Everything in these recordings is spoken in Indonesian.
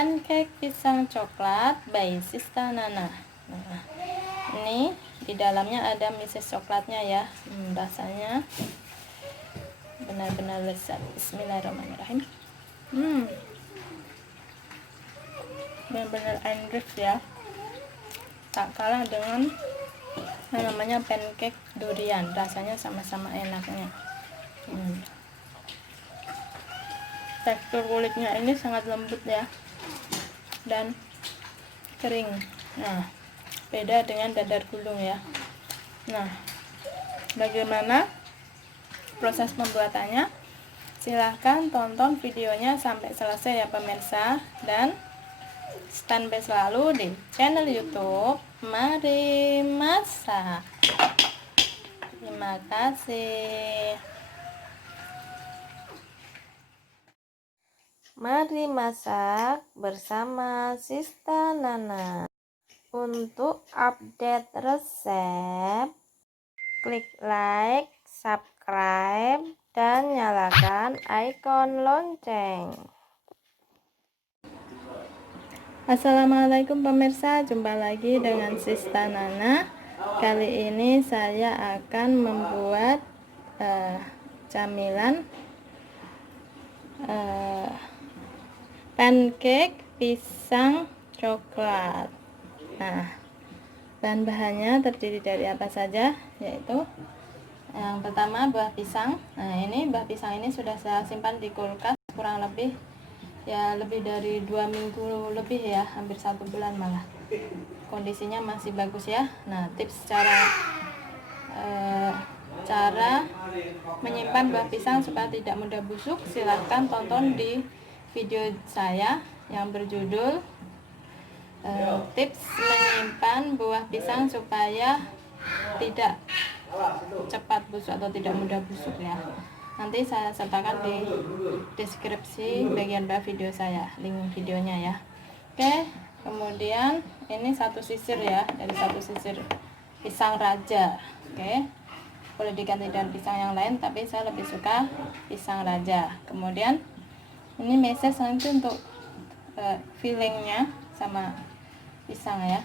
pancake pisang coklat by Sista Nana. Nah, ini di dalamnya ada mises coklatnya ya. Rasanya benar-benar lezat. Bismillahirrahmanirrahim. Benar-benar enak ya. Tak kalah dengan yang namanya pancake durian, rasanya sama-sama enaknya. Tekstur kulitnya ini sangat lembut ya, dan kering. Nah, beda dengan dadar gulung ya. Nah, bagaimana proses pembuatannya? Silahkan tonton videonya sampai selesai ya pemirsa, dan standby selalu di channel YouTube Mari Masak. Terima kasih. Mari masak bersama Sista Nana. Untuk update resep, klik like, subscribe, dan nyalakan ikon lonceng. Assalamualaikum pemirsa, jumpa lagi dengan Sista Nana. Kali ini saya akan membuat camilan pancake pisang coklat. Nah, bahan-bahannya terdiri dari apa saja, yaitu yang pertama buah pisang. Nah, ini buah pisang ini sudah saya simpan di kulkas kurang lebih ya lebih dari 2 minggu lebih ya, hampir 1 bulan malah. Kondisinya masih bagus ya. Nah, tips cara menyimpan buah pisang supaya tidak mudah busuk, silahkan tonton di video saya yang berjudul tips menyimpan buah pisang supaya tidak cepat busuk atau tidak mudah busuk ya. Nanti saya sertakan di deskripsi bagian bawah video saya, link videonya ya. Oke, kemudian ini satu sisir ya, dari satu sisir pisang raja. Oke, boleh diganti dengan pisang yang lain, tapi saya lebih suka pisang raja. Kemudian ini meses nanti untuk fillingnya sama pisang ya.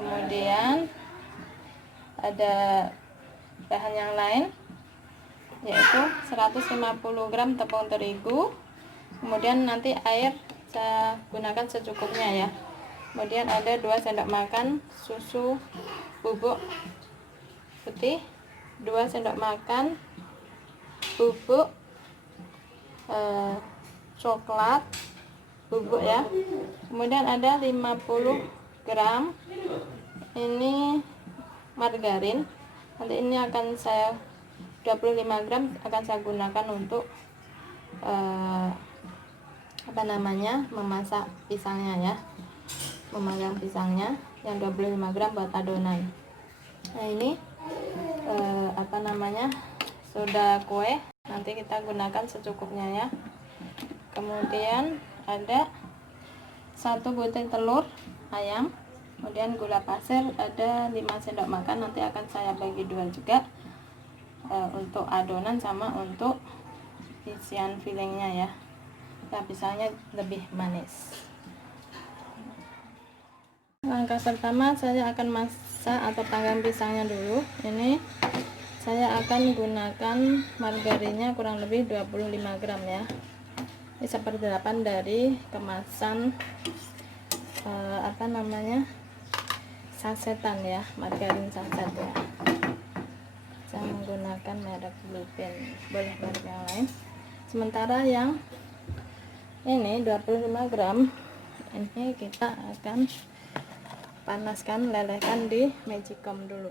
Kemudian ada bahan yang lain, yaitu 150 gram tepung terigu. Kemudian nanti air saya gunakan secukupnya ya. Kemudian ada 2 sendok makan susu bubuk putih, 2 sendok makan bubuk coklat bubuk ya. Kemudian ada 50 gram ini margarin. Nanti ini akan saya 25 gram akan saya gunakan untuk memasak pisangnya ya, memanggang pisangnya. Yang 25 gram buat adonan. Nah, ini soda kue, nanti kita gunakan secukupnya ya. Kemudian ada 1 butir telur ayam. Kemudian gula pasir ada 5 sendok makan, nanti akan saya bagi 2 juga untuk adonan sama untuk isian fillingnya ya. Nah, pisangnya lebih manis. Langkah pertama saya akan masak atau panggang pisangnya dulu. Ini saya akan gunakan margarinnya kurang lebih 25 gram ya. Ini seperdelapan dari kemasan sasetan ya, margarin saset ya. Saya menggunakan merek Blueprint, boleh merek yang lain. Sementara yang ini 25 gram ini kita akan panaskan, lelehkan di magicom dulu.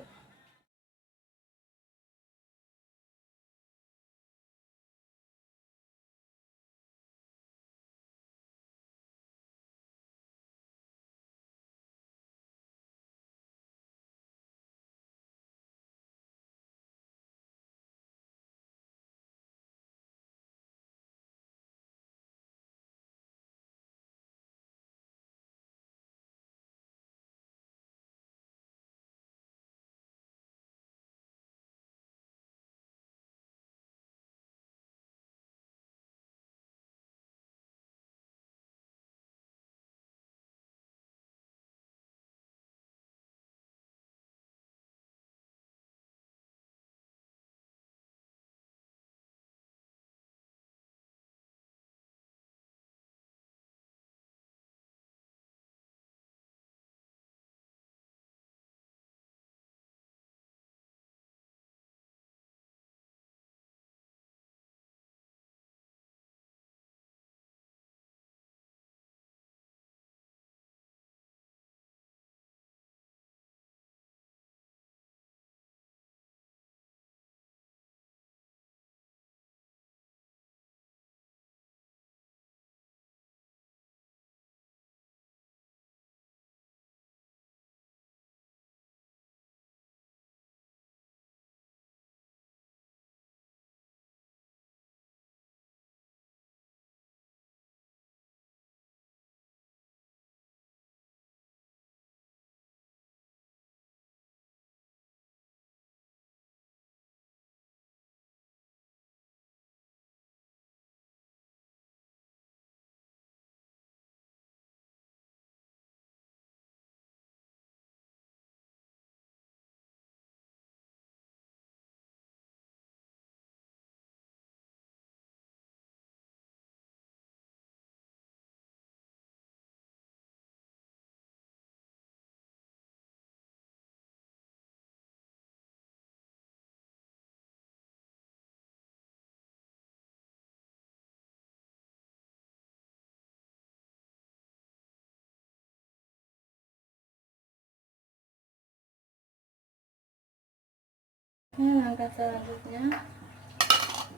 Ini langkah selanjutnya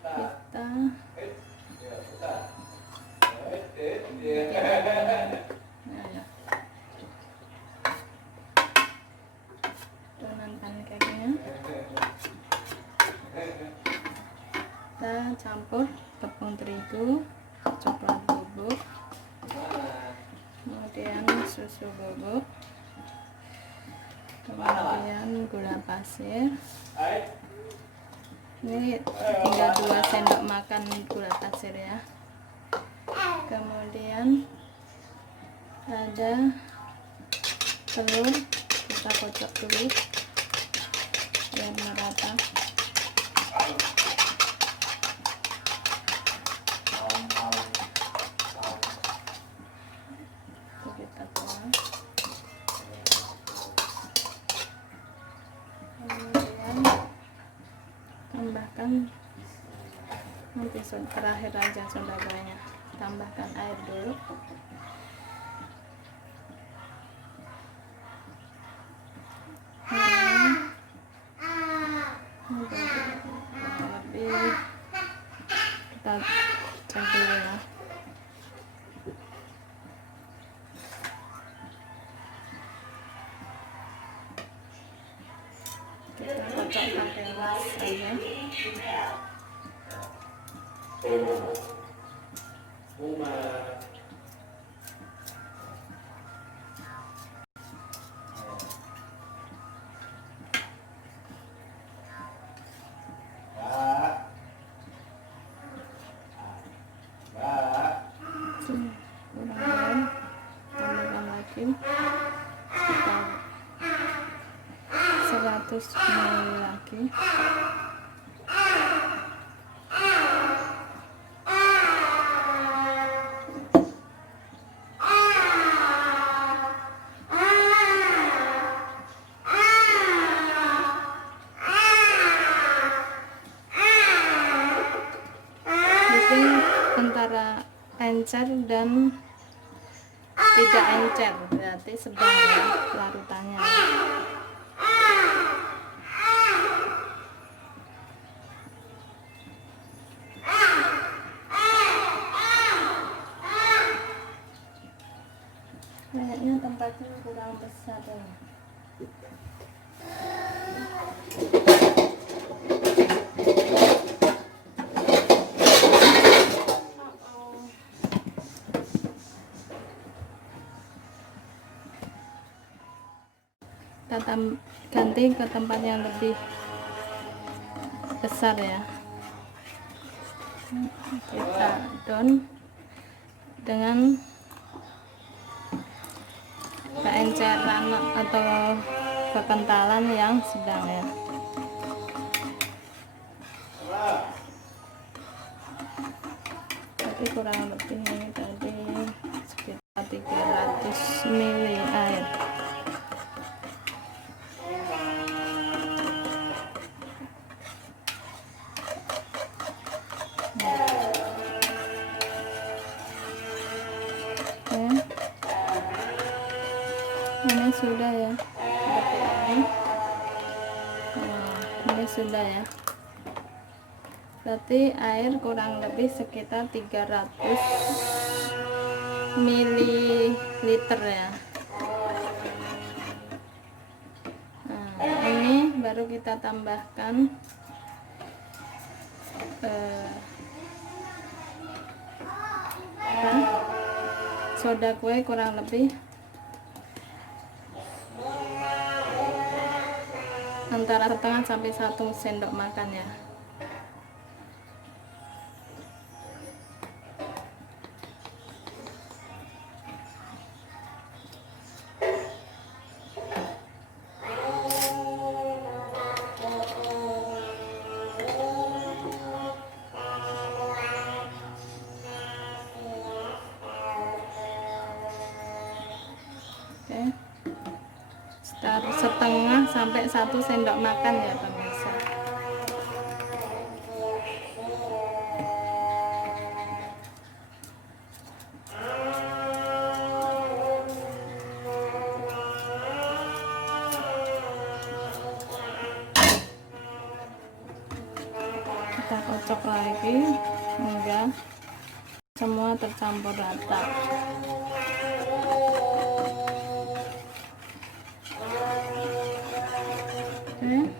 kita adonan pancake-nya kita campur tepung terigu, coklat bubuk, kemudian susu bubuk, kemudian gula pasir. Ini tinggal 2 sendok makan gula pasir ya. Kemudian ada telur, kita kocok dulu biar merata. Kita tuang. Kemudian tambahkan nanti terakhir aja saudaranya, tambahkan air dulu. Lebih kita cek dulu ya. Kita kocok pakai whisk aja. Kurang tambahkan lagi sekitar 100 ml lagi. Jadi antara encer dan tidak encer, berarti sedang ya larutannya. Kayaknya tempatnya kurang besar ya. Kita ganti ke tempat yang lebih besar ya. Kita adon dengan keenceran atau kekentalan yang sedang ya. Tapi kurang lebih ini tadi sekitar 300 ml air. Ini sudah ya, seperti ini. Ini sudah ya. Berarti air kurang lebih sekitar 300 ml ya. Nah, ini baru kita tambahkan soda kue kurang lebih antara setengah sampai 1 sendok makan ya. Oke. Setengah sampai 1 sendok makan ya pemirsa. kita kocok lagi hingga semua tercampur rata. Oke.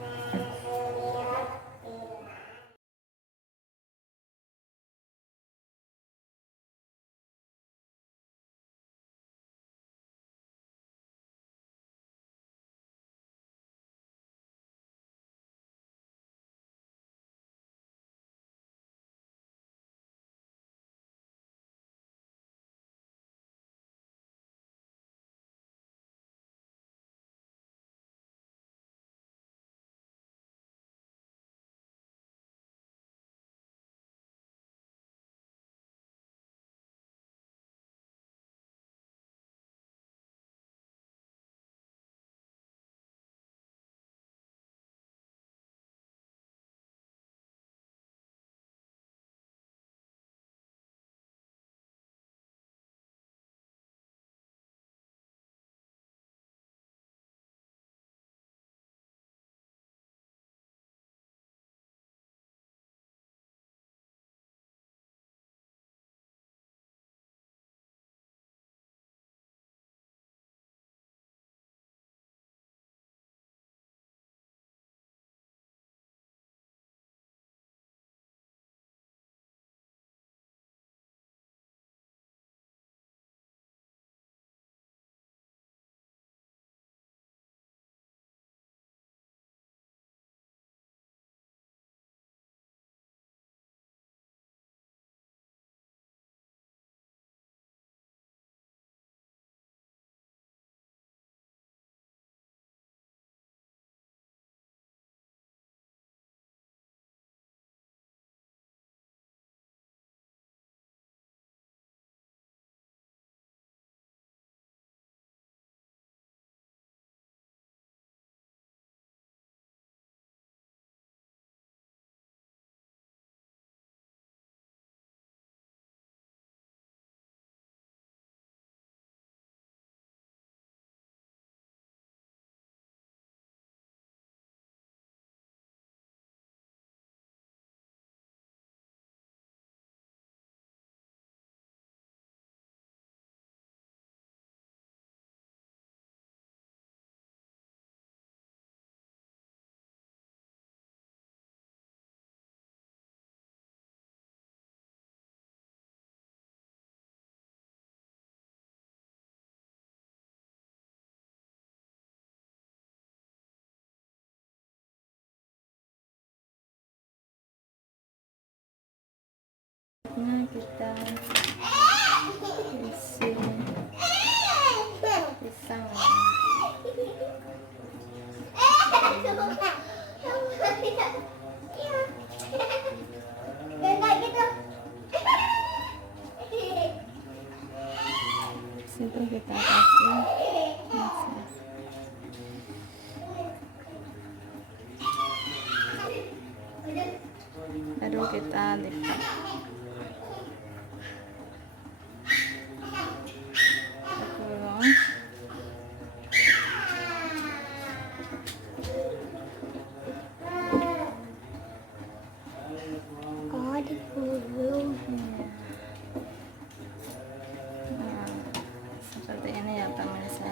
Kita isi pisang. Situ kita kasih nasi. Baru kita lipat. Seperti ini ya pemirsa.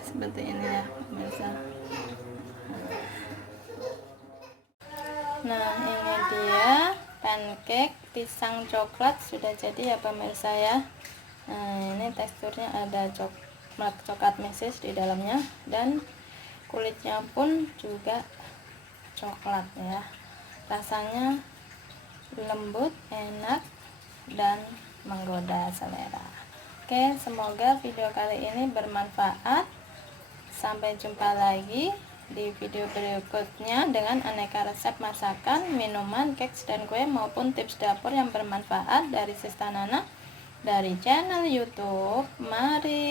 Seperti ini ya pemirsa. Nah, ini dia pancake pisang coklat sudah jadi ya pemirsa ya. Nah, ini teksturnya ada coklat meses di dalamnya dan kulitnya pun juga coklat ya. Rasanya lembut, enak, dan menggoda selera. Oke, semoga video kali ini bermanfaat. Sampai jumpa lagi di video berikutnya dengan aneka resep masakan, minuman, cakes, dan kue maupun tips dapur yang bermanfaat dari Sista Nana dari channel YouTube. Mari